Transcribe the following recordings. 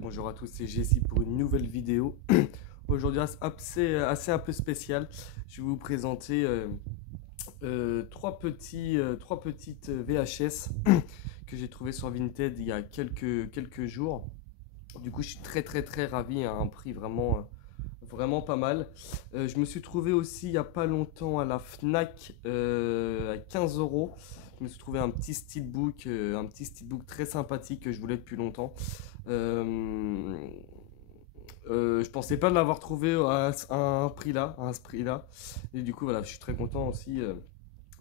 Bonjour à tous, c'est Jessie pour une nouvelle vidéo. Aujourd'hui, assez un peu spécial. Je vais vous présenter trois petites VHS que j'ai trouvées sur Vinted il y a quelques jours. Du coup, je suis très ravi à un prix vraiment pas mal. Je me suis trouvé aussi il n'y a pas longtemps à la Fnac à 15 euros. Je me suis trouvé un petit steelbook très sympathique que je voulais depuis longtemps. Euh, je pensais pas l'avoir trouvé à un prix là, à ce prix-là. Et du coup, voilà, je suis très content aussi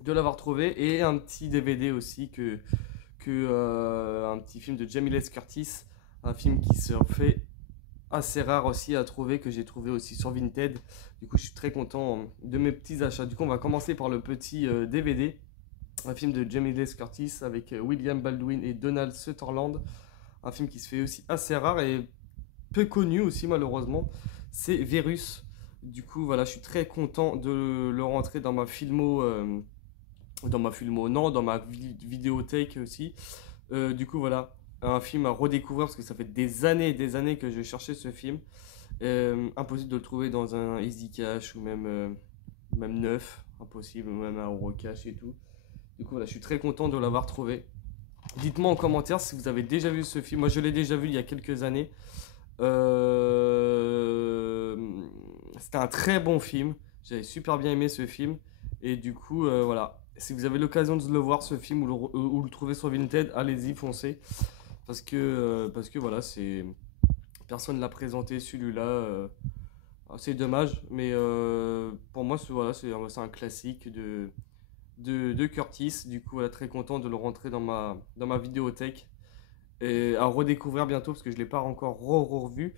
de l'avoir trouvé. Et un petit DVD aussi un petit film de Jamie Lee Curtis, un film qui se fait assez rare aussi à trouver, que j'ai trouvé aussi sur Vinted. Du coup, je suis très content de mes petits achats. Du coup, on va commencer par le petit DVD, un film de Jamie Lee Curtis avec William Baldwin et Donald Sutherland. Un film qui se fait aussi assez rare et peu connu aussi malheureusement, c'est Virus. Du coup, voilà, je suis très content de le rentrer dans ma vidéothèque aussi. Du coup, voilà, un film à redécouvrir parce que ça fait des années et des années que je cherchais ce film. Impossible de le trouver dans un Easy Cash ou même neuf, impossible, même un Eurocash et tout. Du coup, voilà, je suis très content de l'avoir trouvé. Dites-moi en commentaire si vous avez déjà vu ce film. Moi, je l'ai déjà vu il y a quelques années. Euh, C'était un très bon film. J'avais super bien aimé ce film. Et du coup, voilà. Si vous avez l'occasion de le voir, ce film, ou le trouver sur Vinted, allez-y, foncez. Parce que voilà, personne ne l'a présenté celui-là. C'est dommage. Mais pour moi, voilà, c'est un classique de Curtis. Du coup, voilà, très content de le rentrer dans ma vidéothèque. Et à redécouvrir bientôt parce que je ne l'ai pas encore revu.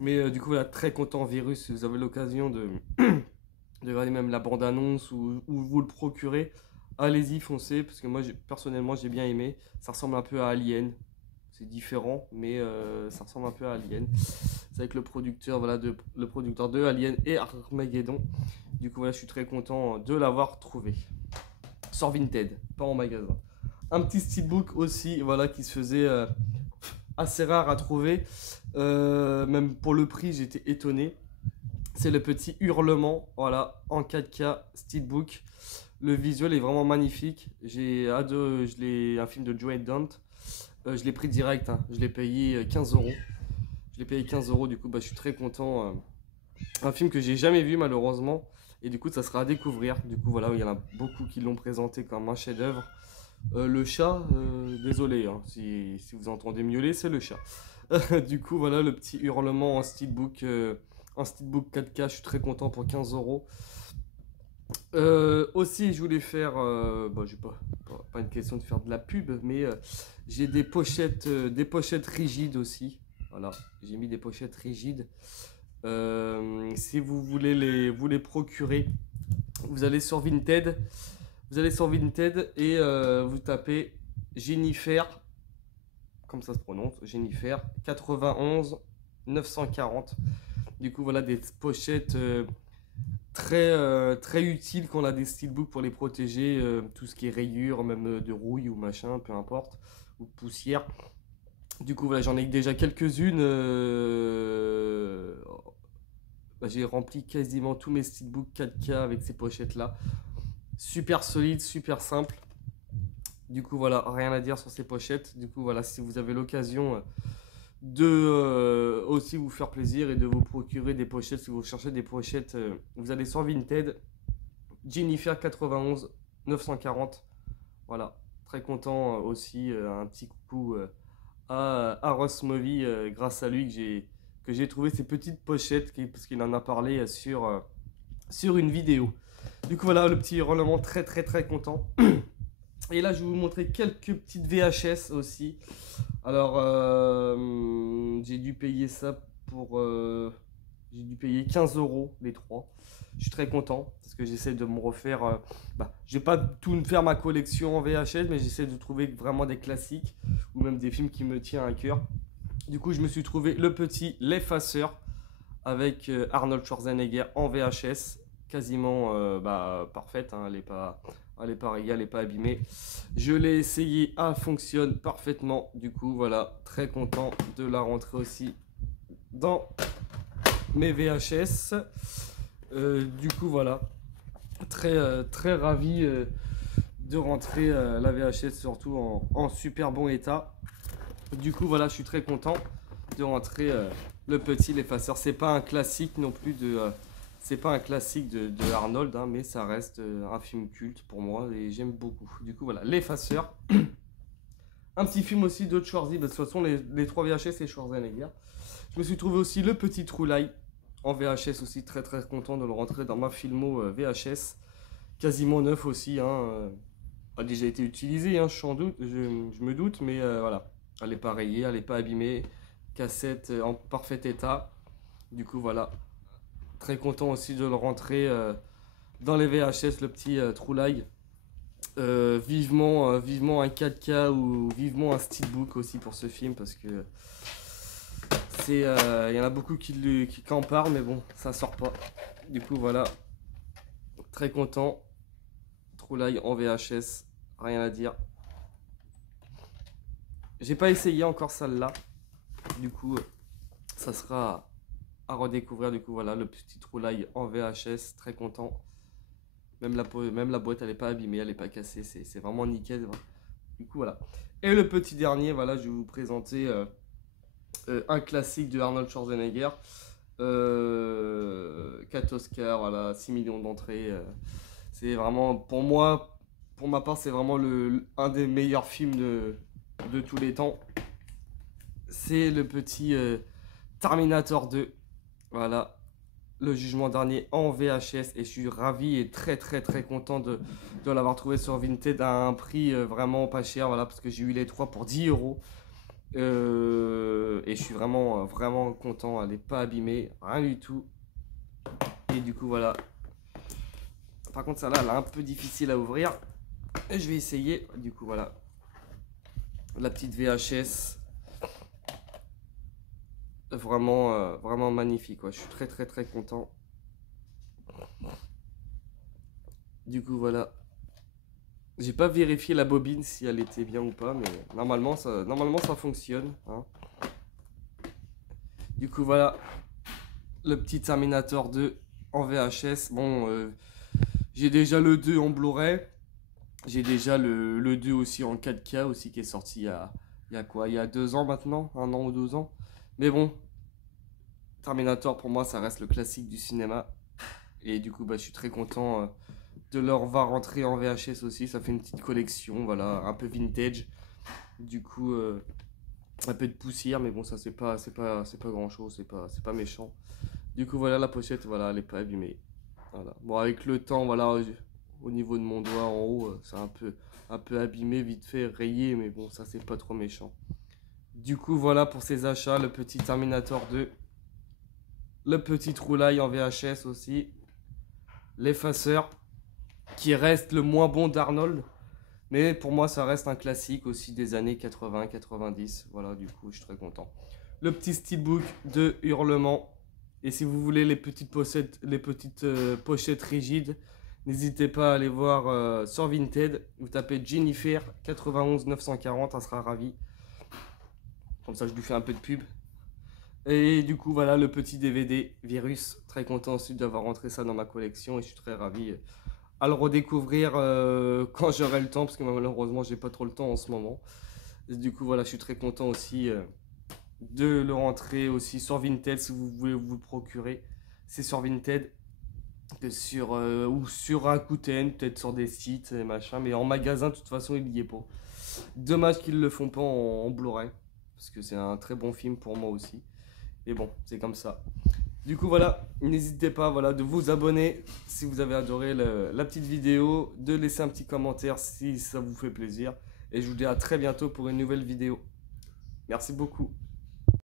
Mais du coup, voilà, très content Virus. Si vous avez l'occasion de regarder même la bande-annonce ou vous le procurer, allez-y, foncez. Parce que moi, personnellement, j'ai bien aimé. Ça ressemble un peu à Alien. C'est différent, mais ça ressemble un peu à Alien. C'est avec le producteur de Alien et Armageddon. Du coup, voilà, je suis très content de l'avoir trouvé. Sur Vinted, pas en magasin. Un petit steelbook aussi, voilà, qui se faisait assez rare à trouver. Même pour le prix, j'étais étonné. C'est le petit Hurlement, voilà, en 4K steelbook. Le visuel est vraiment magnifique. Un film de Joe Dante. Je l'ai pris direct, hein. Je l'ai payé 15 euros. Je l'ai payé 15 euros, du coup, bah, je suis très content. Un film que j'ai jamais vu, malheureusement. Et du coup, ça sera à découvrir. Du coup, voilà, il y en a beaucoup qui l'ont présenté comme un chef-d'œuvre. Le chat, désolé, hein, si vous entendez miauler, c'est le chat. Du coup, voilà le petit hurlement en steelbook 4K. Je suis très content pour 15 euros. Aussi, je voulais faire, j'ai pas une question de faire de la pub, mais j'ai des pochettes rigides aussi. Voilà, j'ai mis des pochettes rigides. Si vous voulez vous les procurer, vous allez sur Vinted. Vous allez sur Vinted et vous tapez Jennifer, comme ça se prononce, Jennifer 91 940. Du coup, voilà des pochettes très utiles quand on a des steelbooks pour les protéger, tout ce qui est rayures, même de rouille ou machin, peu importe, ou de poussière. Du coup, voilà, j'en ai déjà quelques-unes. J'ai rempli quasiment tous mes steelbooks 4K avec ces pochettes-là. Super solide, super simple. Du coup, voilà, rien à dire sur ces pochettes. Du coup, voilà, si vous avez l'occasion de aussi vous faire plaisir et de vous procurer des pochettes, si vous cherchez des pochettes, vous allez sur Vinted, Jennifer 91 940. Voilà, très content aussi. Un petit coucou à Ross Movie, grâce à lui que j'ai trouvé ces petites pochettes, parce qu'il en a parlé sur une vidéo. Du coup, voilà, le petit relevement très content. Et là, je vais vous montrer quelques petites VHS aussi. Alors, j'ai dû payer ça j'ai dû payer 15 euros les trois. Je suis très content parce que j'essaie de me refaire. Je vais pas tout me faire ma collection en VHS, mais j'essaie de trouver vraiment des classiques ou même des films qui me tiennent à cœur. Du coup, je me suis trouvé le petit L'Effaceur avec Arnold Schwarzenegger en VHS, quasiment parfaite. Hein, elle est pas elle est pareille, elle n'est pas abîmée. Je l'ai essayé, elle fonctionne parfaitement. Du coup, voilà, très content de la rentrer aussi dans mes VHS. Du coup, voilà, très ravi de rentrer la VHS, surtout en super bon état. Du coup, voilà, je suis très content de rentrer le petit l'effaceur. C'est pas un classique non plus c'est pas un classique de Arnold, hein, mais ça reste un film culte pour moi et j'aime beaucoup. Du coup, voilà, l'effaceur. Un petit film aussi d'autres Schwarzy, de toute façon, les 3 VHS c'est Schwarzenegger. Je me suis trouvé aussi le petit True Lie en VHS aussi, très content de le rentrer dans ma filmo VHS. Quasiment neuf aussi, hein, a déjà été utilisé, hein, je me doute, mais voilà. Elle n'est pas rayée, elle n'est pas abîmée. Cassette en parfait état. Du coup, voilà. Très content aussi de le rentrer dans les VHS, le petit True Lie. Vivement un 4K ou vivement un steelbook aussi pour ce film parce que il y en a beaucoup qui en parlent, mais bon, ça sort pas. Du coup, voilà. Très content. True Lie en VHS, rien à dire. J'ai pas essayé encore celle-là. Du coup, ça sera à redécouvrir. Du coup, voilà, le petit True Lie en VHS, très content. Même la boîte, elle n'est pas abîmée, elle n'est pas cassée, c'est vraiment nickel. Voilà. Du coup, voilà. Et le petit dernier, voilà, je vais vous présenter un classique de Arnold Schwarzenegger. 4 Oscars, voilà, 6 millions d'entrées. C'est vraiment, pour moi, pour ma part, c'est vraiment un des meilleurs films de tous les temps. C'est le petit Terminator 2. Voilà, le jugement dernier en VHS. Et je suis ravi et très content de l'avoir trouvé sur Vinted à un prix vraiment pas cher. Voilà, parce que j'ai eu les 3 pour 10 euros. Et je suis vraiment content. Elle n'est pas abîmée, rien du tout. Et du coup, voilà. Par contre, celle-là, elle est un peu difficile à ouvrir. Et je vais essayer. Du coup, voilà. La petite VHS. Vraiment magnifique, quoi. Je suis très content. Du coup, voilà. J'ai pas vérifié la bobine si elle était bien ou pas, mais normalement ça fonctionne, hein. Du coup, voilà. Le petit Terminator 2 en VHS. Bon, j'ai déjà le 2 en Blu-ray. J'ai déjà le 2 aussi en 4K aussi qui est sorti il y a quoi? Il y a 2 ans maintenant, 1 an ou 2 ans. Mais bon, Terminator pour moi ça reste le classique du cinéma. Et du coup bah, je suis très content de leur voir rentrer en VHS aussi. Ça fait une petite collection, voilà, un peu vintage. Du coup un peu de poussière, mais bon ça c'est pas grand chose, c'est pas méchant. Du coup voilà la pochette, voilà, elle est pas abîmée. Voilà. Bon avec le temps, voilà, au niveau de mon doigt en haut, c'est un peu abîmé, vite fait, rayé, mais bon ça c'est pas trop méchant. Du coup voilà pour ces achats, le petit Terminator 2. Le petit True Lie en VHS aussi. L'effaceur, qui reste le moins bon d'Arnold. Mais pour moi, ça reste un classique aussi des années 80-90. Voilà, du coup, je suis très content. Le petit steelbook de Hurlement. Et si vous voulez les petites pochettes rigides, n'hésitez pas à aller voir sur Vinted. Vous tapez Jennifer 91 940, elle sera ravie. Comme ça, je lui fais un peu de pub. Et du coup, voilà le petit DVD Virus. Très content aussi d'avoir rentré ça dans ma collection et je suis très ravi à le redécouvrir quand j'aurai le temps parce que malheureusement, j'ai pas trop le temps en ce moment. Et du coup, voilà, je suis très content aussi de le rentrer aussi sur Vinted si vous voulez vous le procurer. C'est sur Vinted ou sur Rakuten, peut-être sur des sites et machin, mais en magasin, de toute façon, il y est pas. Dommage qu'ils le font pas en Blu-ray parce que c'est un très bon film pour moi aussi. Et bon, c'est comme ça. Du coup, voilà, n'hésitez pas voilà, de vous abonner si vous avez adoré la petite vidéo, de laisser un petit commentaire si ça vous fait plaisir. Et je vous dis à très bientôt pour une nouvelle vidéo. Merci beaucoup.